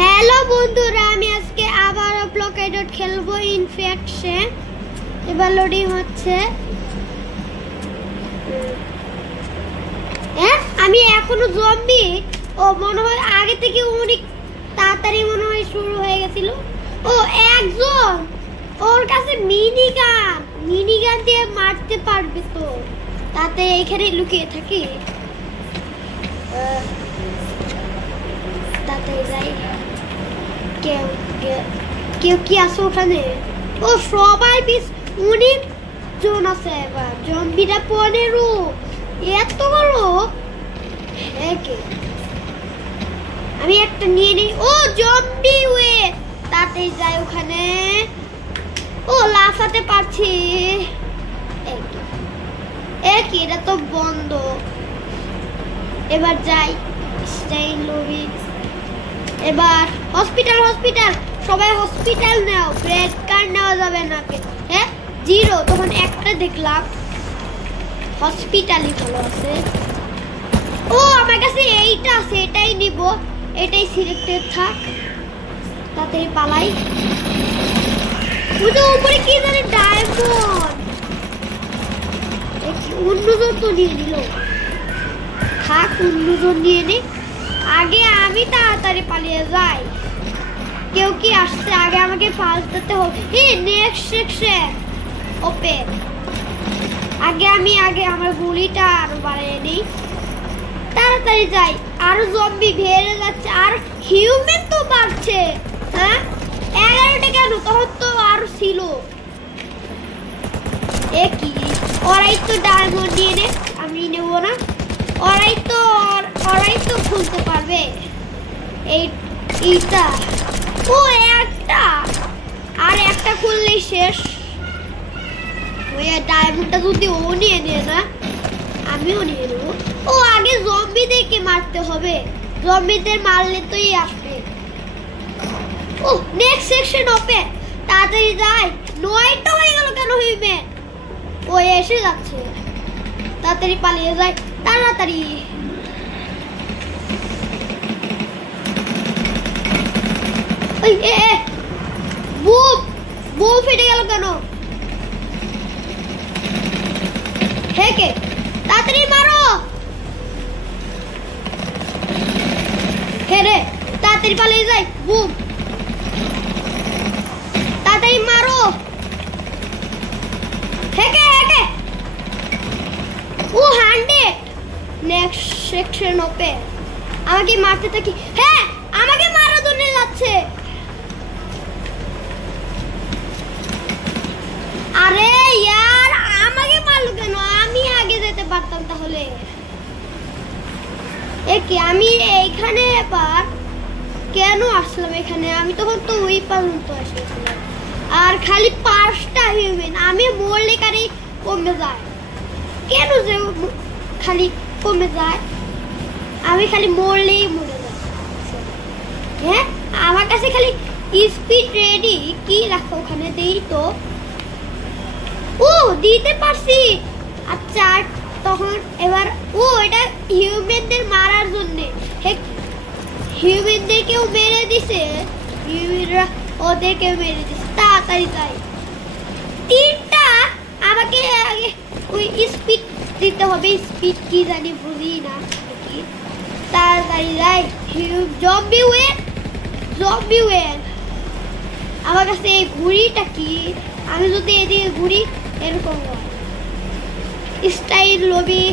Hello বন্ধুরা, আমি আজকে আবার ব্লকেডড খেলবো ইনফেকশন। এবার লোডিং হচ্ছে। আমি এখনো জম্বি ও মনে হয় আগে থেকে অনেক তাড়াতাড়ি মনে হয় শুরু হয়ে গেছিল। ও একজন ওর কাছে মিনিগান দিয়ে মারতে পারবে তো, তাতে এখানে লুকিয়ে থাকি। তাতে যাই। কেউ কি আছে ওখানে? ও সবাই অনেক জন আছে। এবার জম্বিরা 15 এত বড়। আমি একটা নিয়ে নিই। ও জম্বি ওয়ে, তাতে যাই ওখানে। ও লাফাতে পারছি। এটা তো বন্ধ। এবার যাই স্টাইল লবি। এবার হসপিটাল সবাই হসপিটাল নাও। ব্রেড কার্ড নেওয়া যাবে না। হ্যাঁ 0, তখন একটা দেখলাম হসপিটালই ভালো আছে। ও আমার কাছে এইটা আছে, এটাই নিব। এটাই সিলেক্টেড থাক। তাড়াতাড়ি পালাই। ওই তো উপরে কি জানি ডায়মন্ড। অন্যজন তো নিয়ে নিল। থাক, অন্যজন নিয়ে নে। আগে আমি তাড়াতাড়ি পালিয়ে যাই। কেউ কি আসছে? আগে আমাকে পাল্টাতে হবে। Next section open. আগে আমার গুলিটা আরো বাড়িয়ে নিই। তাড়াতাড়ি যাই। আরো জম্বি বেড়ে যাচ্ছে, আর হিউম্যান তো বাড়ছে। হ্যাঁ 11টা কেন? তখন তো আরো ছিল। কি ওরাই তো ডায়মন্ড নিয়ে নে, আমি নেবো না। ওরাই তো খুলতে পারবে এইটা। ও একটা আর একটা খুললেই শেষ। ওই ডায়মন্ডটা যদি ও নিয়ে নেয় না, আমিও নিয়ে নেব। ও আগে জম্বিদেরকে মারতে হবে। জম্বিদের মারলে তোই আসবে। ও নেক্সট সেকশন ওপেন। তাড়াতাড়ি যাই। 9টা হয়ে গেল কেন? হইবে ও এসে যাচ্ছে। তাড়াতাড়ি পালিয়ে যাই। তাড়াতাড়ি। বুম ফেটে গেল কেন? কে? তাড়াতাড়ি মারো। রে তাড়াতাড়ি পালিয়ে যাই। বুম, তাড়াতাড়ি মারো। হেকে ও 100। Next section open. আমাকে মারতে থাকি। হ্যাঁ আমাকে মারার জন্য যাচ্ছে। আরে यार আমাকে মারলো কেন? আমি আগে যেতে পারতাম তাহলে। আমি এইখানে এবার কেন আসলাম এখানে? আমি তখন তো ওই পর্যন্ত এসেছিলাম। আর খালি 5টা হিউম্যান। আমি মরলে কারি কমে যায় কেন? যে খালি কমে যায়, আমি খালি মরলেই মরে যাই। হ্যাঁ আমার কাছে খালি স্পিড রেডি কি রাখো ওখানে? দেই তো। ও দিতে পারছি। আচ্ছা তখন এবার এটা হিউম্যানদের মারার জন্য। হিউম্যানদেরকেও মেরে দিছে। হিউম্যানরা ওদেরকেও মেরে দিছে। তাড়াতাড়ি যাই। 3টা আমাকে আগে ওই স্পিড দিতে হবে। স্পিড কি জানি বুঝি না। তাড়াতাড়ি যাই। Zombie well. আমার কাছে এই ঘুড়িটা কি? আমি যদি এদিকে ঘুরি এরকম হয়। Style lobby.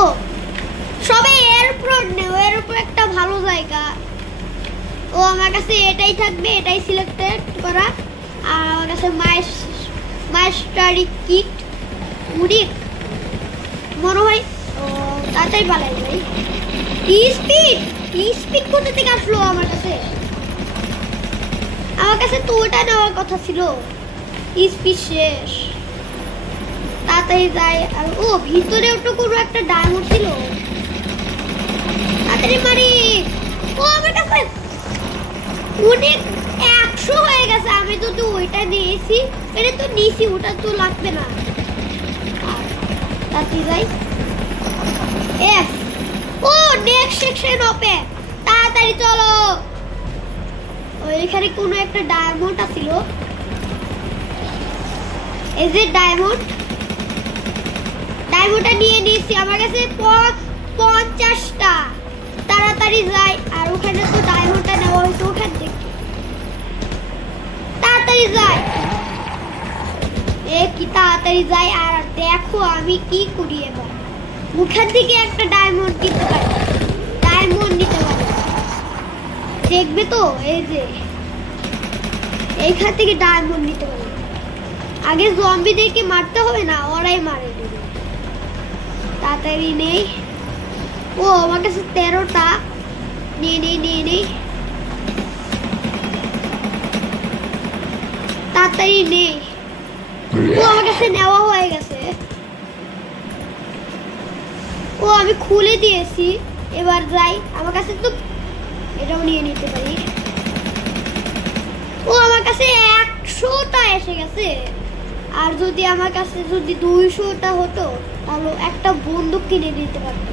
ও সবাই এয়ারপোর্ট নেও। এয়ারপোর্ট একটা ভালো জায়গা। ও আমার কাছে এটাই থাকবে, এটাই সিলেক্টেড করা। আর আমার কাছে মাস্টারি কিট উড়ি মনে হয়। ও তাড়াতাড়ি পালাই যাই। স্পিড কোথা থেকে আসলো আমার কাছে? আমার কাছে তো ওটা নেওয়ার কথা ছিল। স্পিড শেষ। তাড়াতাড়ি যাই। আর ও ভিতরে ওটা কোনো একটা ডায়মন্ড ছিল। তাড়াতাড়ি মারি। ও আমার কাছে অনেক 100 হয়ে গেছে। আমি তো ওইটা নিয়েছি। এটা তো নিয়েছি, ওটা তো লাগবে না। তাড়াতাড়ি যাই। ও নেক্সট সেকশন ওপেন, তাড়াতাড়ি চলো। ওইখানে কোনো একটা ডায়মন্ড আছিল, এই যে ডায়মন্ডটা নিয়ে নিয়েছি, আমার কাছে 50টা। তাড়াতাড়ি যাই, আর ওখানে তো ডায়মন্ডটা নেওয়া হয়েছে ওখান থেকে, তাড়াতাড়ি যাই। কি তাড়াতাড়ি যাই, আর দেখো আমি কি করি এবার। ওখান থেকে একটা ডায়মন্ড নিতে পারি, দেখবে তো, এই যে এইখান থেকে ডায়মন্ড নিতে পারি। আগে জম্বিদেরকে মারতে হবে না, ওরাই মারে দেবে। তাড়াতাড়ি নেই। ও আমার কাছে 13টা, নেই তাড়াতাড়ি নেই। ও আমার কাছে নেওয়া হয়ে গেছে। ও আমি খুলে দিয়েছি, এবার যাই। আমার কাছে তো এটাও নিয়ে নিতে পারি। ও আমার কাছে 100টা এসে গেছে, আর যদি আমার কাছে যদি 200টা হতো তাহলে একটা বন্দুক কিনে নিতে পারতো,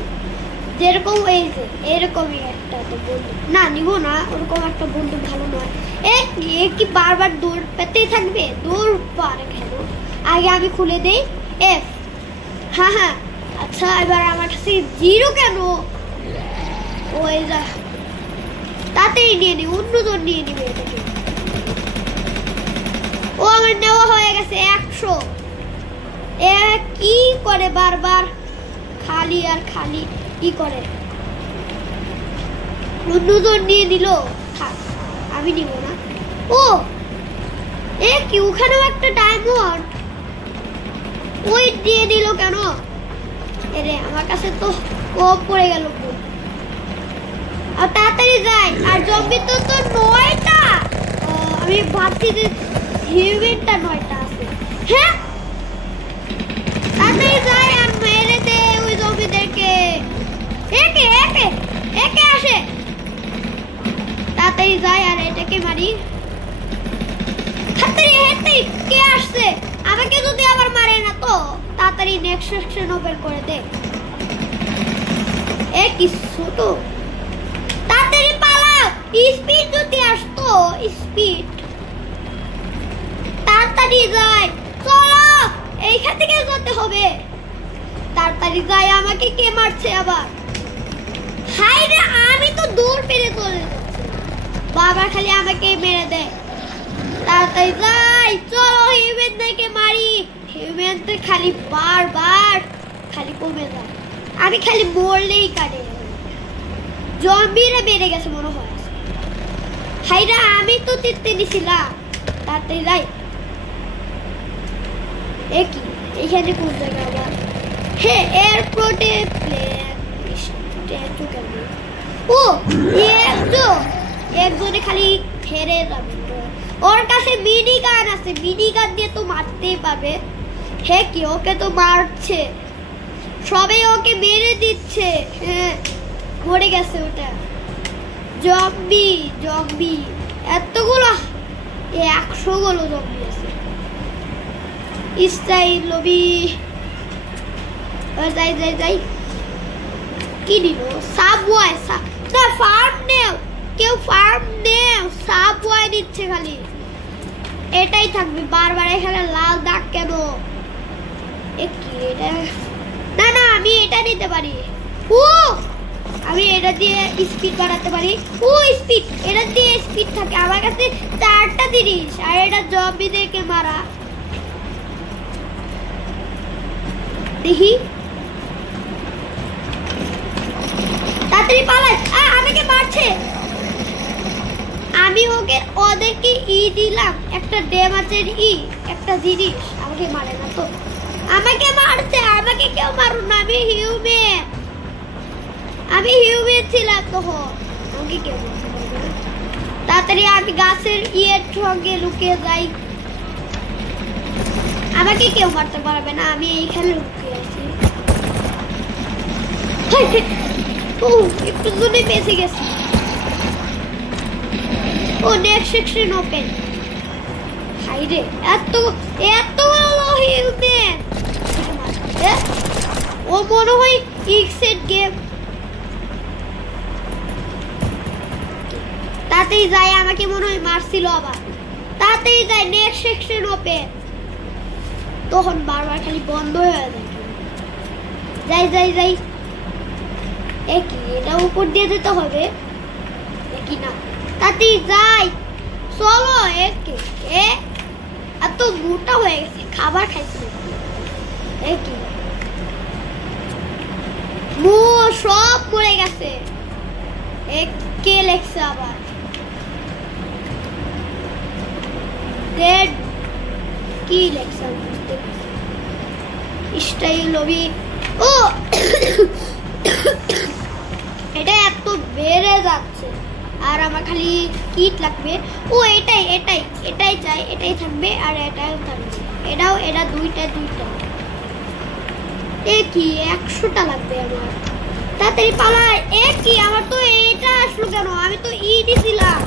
যেরকম এই যে এরকমই একটা তো বন্দুক। না নিব না, ওরকম একটা বন্দুক ভালো নয়। কি বারবার দৌড় পেতেই থাকবে, দৌড় পারে কেন। আগে আমি খুলে দেই এফ। হ্যাঁ আচ্ছা, এবার আমার কাছে 0 কেন। ওই যা, তাতেই নিয়ে নি, অন্যজন নিয়ে নিবে এটাকে। ও আমার নেওয়া হয়ে গেছে 100। কি করে বারবার খালি আর খালি কি করে। অন্যজন নিয়ে নিল, থাক আমি নিব না। ও কি ওখানেও একটা ডায়মন্ড, ওই দিয়ে নিল কেন। এরে আমার কাছে তো কম পড়ে গেল। আর তাড়াতাড়ি যাই, আর জম্বি তো 9টা। আমি ভাবছি যে হিউম্যানটা 9টা আছে। হ্যাঁ তাড়াতাড়ি যাই আর মেরে দে ওই জম্বিদেরকে। একে আসে, তাড়াতাড়ি যাই আর এটাকে মারি। হাততাড়ি কে আসছে, আমাকে যদি আবার মারে না তো। তাড়াতাড়ি নেক্সট সেকশন ওপেন করে দে। কি ছোট, তাড়াতাড়ি পালাও। স্পিড যদি আসতো, স্পিড। তাড়াতাড়ি যাই, চলো এইখান থেকে যেতে হবে। তাড়াতাড়ি যাই, আমাকে কে মারছে আবার। হাই রে, আমি তো দূর পেরে চলে যাচ্ছি, বাবা খালি আমাকে মেরে দেয়। তাড়াতাড়ি যাই, চলো হিউম্যানদেরকে মারি। হিউম্যানদের খালি বারবার খালি কমে যায়, আমি খালি মরলেই কাটে। জম্বিরা বেড়ে গেছে মনে হয়। হাইরা আমি তো জিততে দিছিলাম। তাড়াতাড়ি যাই। কি এখানে কোন জায়গা আবার। এয়ারপোর্টে প্লেন স্ট্যাচু কেন। ও একজনে খালি ফেরে যাবে, ওর কাছে মিনি গান আছে, মিনি গান দিয়ে তো মারতেই পাবে। কি ওকে তো মারছে, সবাই ওকে মেরে দিচ্ছে। মরে গেছে ওটা। জম্বি এতগুলো, 100 গুলো জম্বি আছে। স্টাইল লবি যাই। কি দিল, সাবওয়ে না ফার্ম নেও, কেউ ফার্ম নেও, সাবওয়ে দিচ্ছে খালি। এটাই থাকবে বারবার। এখানে লাল দাগ কেন। কি এটা, না আমি এটা নিতে পারি। আমি এটা দিয়ে স্পিড বাড়াতে পারি। স্পিড, এটা দিয়ে স্পিড থাকে। আমার কাছে 4টা জিনিস, আর এটা জম্বিদেরকে মারা। দেখি তাড়াতাড়ি পালাই। আমাকে মারছে। আমি ওদেরকে দিলাম একটা ড্যামেজের একটা জিনিস, আমাকে মারে না তো। আমাকে মারছে, আমাকে কেউ মারুন না, আমি হিউম্যান ছিলাম তখন, আমাকে কেউ মারতে পারবে না। তাড়াতাড়ি আমি গাছের সঙ্গে লুকিয়ে যাই, আমাকে কেউ মারতে পারবে না, আমি এইখানে লুকিয়ে আছি। একটু দূরে বেঁচে গেছি। Next section open. হাইরে এত হিউম্যান। ও মনে হয় এক্সেট গেম। তাতেই যাই, আমাকে মনে হয় মারছিল আবার। তাতেই যাই নেক্সট সেকশন ওপেন, তখন বারবার খালি বন্ধ হয়ে যায়। যাই যাই যাই, একই এটা উপর দিয়ে যেতে হবে একই না, তাতেই যাই। চলো একে এত মোটা হয়ে গেছে, খাবার খাইছিল একই সব মরে গেছে। কে লেখছে আবার কি লেখছে স্টাইল লবি। ও এটা এত বেড়ে যাচ্ছে, আর আমার খালি কিট লাগবে। ও এটাই এটাই এটাই চাই, এটাই থাকবে আর এটাও থাকবে, এটাও এটা দুইটা কি 100টা লাগবে আমার। তাড়াতাড়ি পালাই। কি আমার তো এটা আসলো কেন? আমি তো দিছিলাম,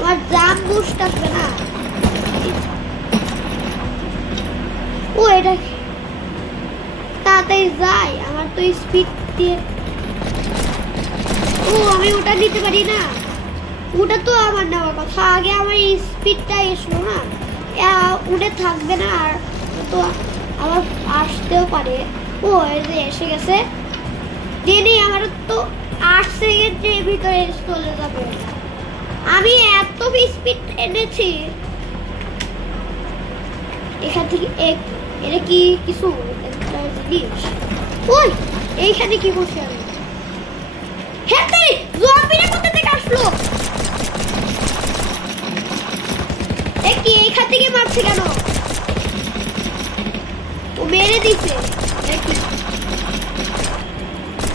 আমার জাম বুস্ট আসবে না। ও এটা তাড়াতাড়ি যাই, আমার তো স্পিড দিয়ে। ও আমি ওটা নিতে পারি না, ওটা তো আমার নেওয়ার কথা। আগে আমার এই স্পিডটা এসলো না, উঠে থাকবে না, আর তো আবার আসতেও পারে। ও এসে গেছে, জেনে আমার তো 8 সেকেন্ডের ভিতরে চলে যাবে। আমি এত স্পিড এনেছি এখান থেকে। এটা কি কিছু জিনিস? ওই এইখানে কি বসে আমি? হ্যাঁ জম্বিটা কোথা থেকে আসলো? কি এইখান থেকে মারছে কেন? ও মেরে দিছে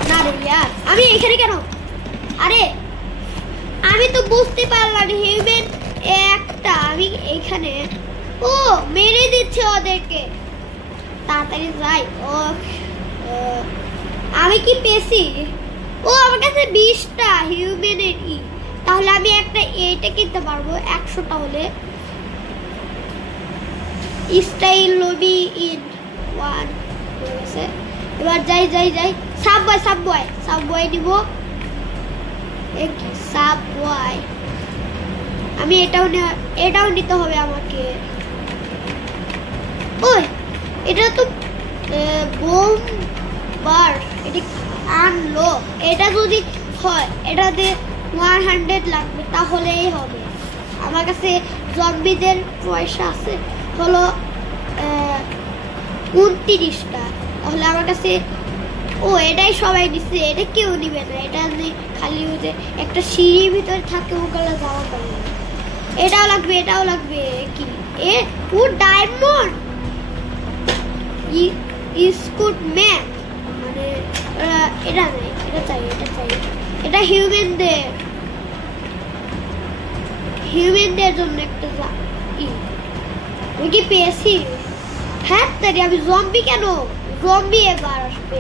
না রে ইয়ার, আমি এখানে কেন? আরে আমি তো বুঝতে পারলাম হিউম্যান একটা, আমি এইখানে। ও মেরে দিচ্ছে ওদেরকে, তাড়াতাড়ি যাই। ও আমি কি পেয়েছি? ও আমার কাছে 20টা হিউম্যানের তাহলে আমি একটা এইটা কিনতে পারবো 100টা হলে। স্টাইল লবি ইন 1 হয়ে গেছে। এবার যাই যাই যাই, সাবওয়ে দিব। সাবওয়ে আমি এটাও নিতে হবে আমাকে। ওই এটা তো বোম্বার, এটা আনলো। এটা যদি হয় এটাতে 100 লাগবে, তাহলেই হবে। আমার কাছে জম্বিদের পয়সা আছে হলো 29টা, তাহলে আমার কাছে। ও এটাই সবাই দিচ্ছে, এটা কেউ নিবে না। এটা খালি ওই যে একটা সিঁড়ির ভিতরে থাকে, ওগুলো যাওয়া পারবে। এটাও লাগবে কি ও ডায়মন্ড স্কুট ম্যান, মানে এটা নেই, এটা চাই। এটা হিউম্যানদের জন্য একটা কি পেয়েছি। হ্যাঁ তাই আমি জম্বি কেন? জম্বি এবার আসবে।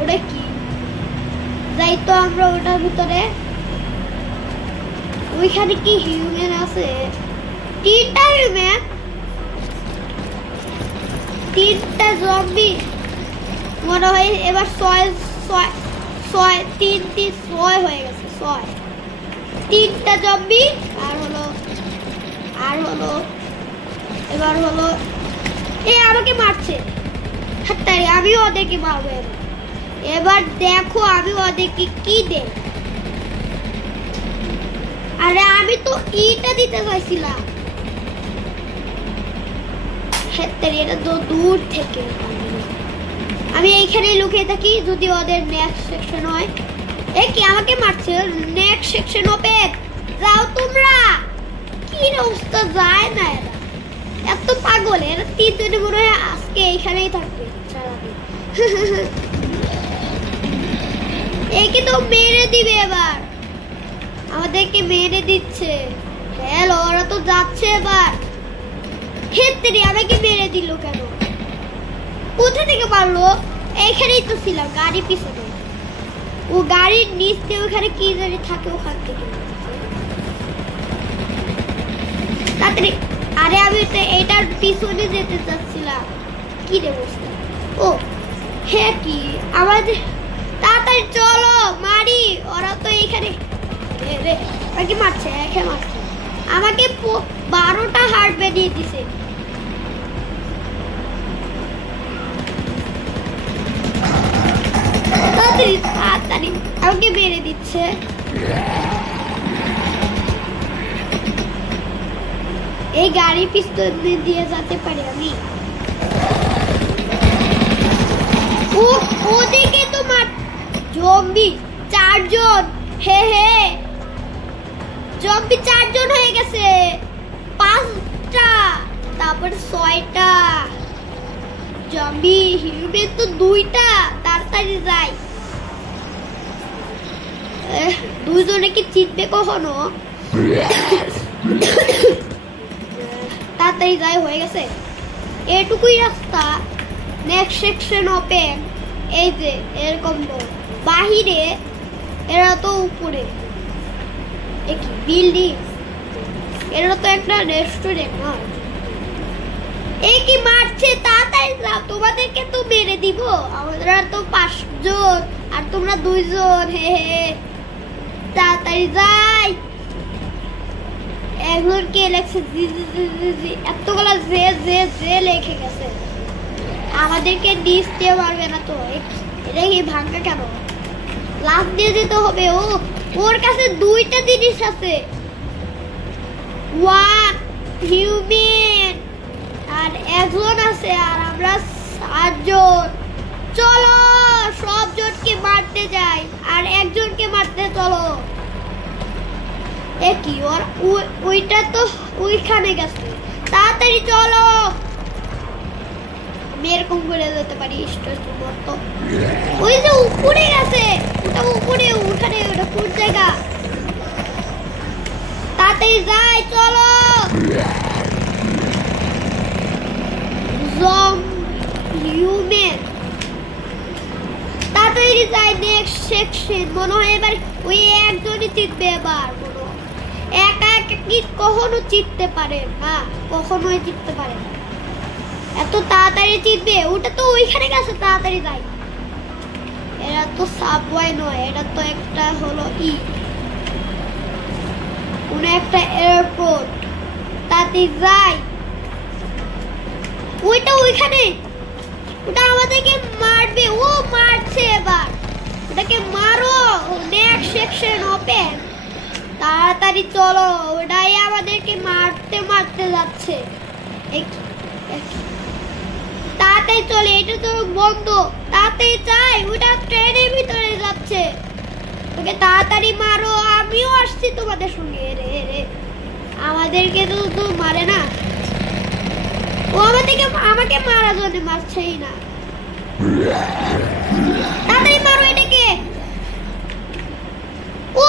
ওটা কি যাই তো আমরা ওটার ভিতরে। ওইখানে কি হিউম্যান আছে? 3টা হিউম্যান, 3টা জম্বি মনে হয়। এবার 6 হয়ে গেছে। 3টা জম্বি আর হলো এবার হলো আমাকে মারছে। তাই আমি ওদেরকে মারবো। এবার দেখো আমি ওদেরকে কি দেব। আরে আমি তো ইটা দিতে চাইছিলাম। এটা তো দূর থেকে। আমি এইখানে লুকিয়ে থাকি, যদি ওদের নেক্সট সেকশন হয়। কি আমাকে মারছে? নেক্সট সেকশন ওপেন, যাও তোমরা। কি অবস্থা, যায় না এরা, এত পাগল এরা। 3 মনে হয় আজকে এইখানেই থাকবে সারাদিন। একে তো মেরে দিবে এবার, আমাদেরকে মেরে দিচ্ছে। হ্যালো ওরা তো যাচ্ছে এবার। ক্ষেত্রে আমাকে মেরে দিল কেন? কোথা থেকে পারলো? এইখানেই তো ছিলাম, গাড়ি পিছনে। ও গাড়ির নিচে ওখানে কি জানি থাকে, ওখান থেকে। তাড়াতাড়ি। আরে আমি তো এটার পিছনে যেতে চাচ্ছিলাম। কি রে বসতে? ও হ্যাঁ কি আমাদের তাড়াতাড়ি চলো মারি, ওরা তো এখানে আমাকে মারছে, আমাকে 12টা হার্ট বেরিয়ে দিছে। তাড়াতাড়ি আমাকে মেরে দিচ্ছে। এই গাড়ি পিস্তল দিয়ে যেতে পারি আমি। ওদিকে তোমার জম্বি 4 জন, হে জম্বি 4 জন হয়ে গেছে, 5টা, তারপর 6টা জম্বি। হিউম্যান তো 2টা, তাড়াতাড়ি যাই। 2 জনে কি জিতবে কখনো? তাড়াতাড়ি যাই, হয়ে গেছে এটুকুই রাস্তা। Next section open. এই যে এরকম বাহিরে, এরা তো উপরে কি বিল্ডিং, এরা তো একটা রেস্টুরেন্ট না। এই কি মারছে, তাড়াতাড়ি যাও, তোমাদেরকে তো মেরে দিব। আমরা তো 5 জন আর তোমরা 2 জন, হে তাড়াতাড়ি যাই। একজন কে লেখছে এতগুলা যে লেখে গেছে, আমাদেরকে দিতে পারবে না তো। এটা কি ভাঙা কেন? লাভ দিয়ে যেতে হবে। ওর কাছে 2টা জিনিস আছে, 1 হিউম্যান আর একজন আছে, আর আমরা 7 জন। চলো সব জনকে মারতে যাই, আর একজনকে মারতে চলো। কি ওর ওইটা তো ওইখানে গেছে, তাড়াতাড়ি চলো। আমি এরকম করে যেতে পারি মতো। ওই যে উপরে গেছে, ওটা উপরে, ওখানে, ওটা কোন জায়গা? তাড়াতাড়ি যাই, চলো। হিউম্যান তাড়াতাড়ি যাই। নেক্সট সেকশন মনে হয় এবার ওই একজনই জিতবে এবার। একা কি কখনো জিততে পারে না, কখনোই জিততে পারে না। এত তাড়াতাড়ি জিতবে? ওটা তো ওইখানে গেছে, তাড়াতাড়ি যাই। এরা তো সাবওয়ে নয়, এটা তো একটা হলো কোন একটা এয়ারপোর্ট। তাড়াতাড়ি যাই। ওইটা ওইখানে, ওটা আমাদেরকে মারবে। ও মারছে এবার, ওটাকে মারো। Next section open. তাড়াতাড়ি চলো, ওটাই আমাদেরকে মারতে যাচ্ছে। তাড়াতাড়ি চলে, এটা তো বন্ধ। তাড়াতাড়ি চাই, ওটা ট্রেনের ভিতরে যাচ্ছে। ওকে তাড়াতাড়ি মারো, আমিও আসছি তোমাদের সঙ্গে। আমাদেরকে তো মারে না। ও আমাকে মারার জন্য মারছেই না। তাড়াতাড়ি মারো এটাকে। ও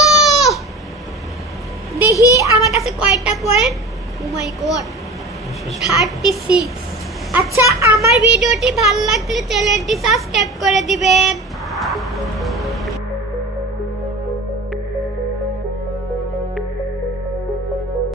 দেখি আমার কাছে কয়টা পয়েন্ট। ও মাই গড, 36। আচ্ছা, আমার ভিডিওটি ভালো লাগলে চ্যানেলটি সাবস্ক্রাইব করে দিবেন।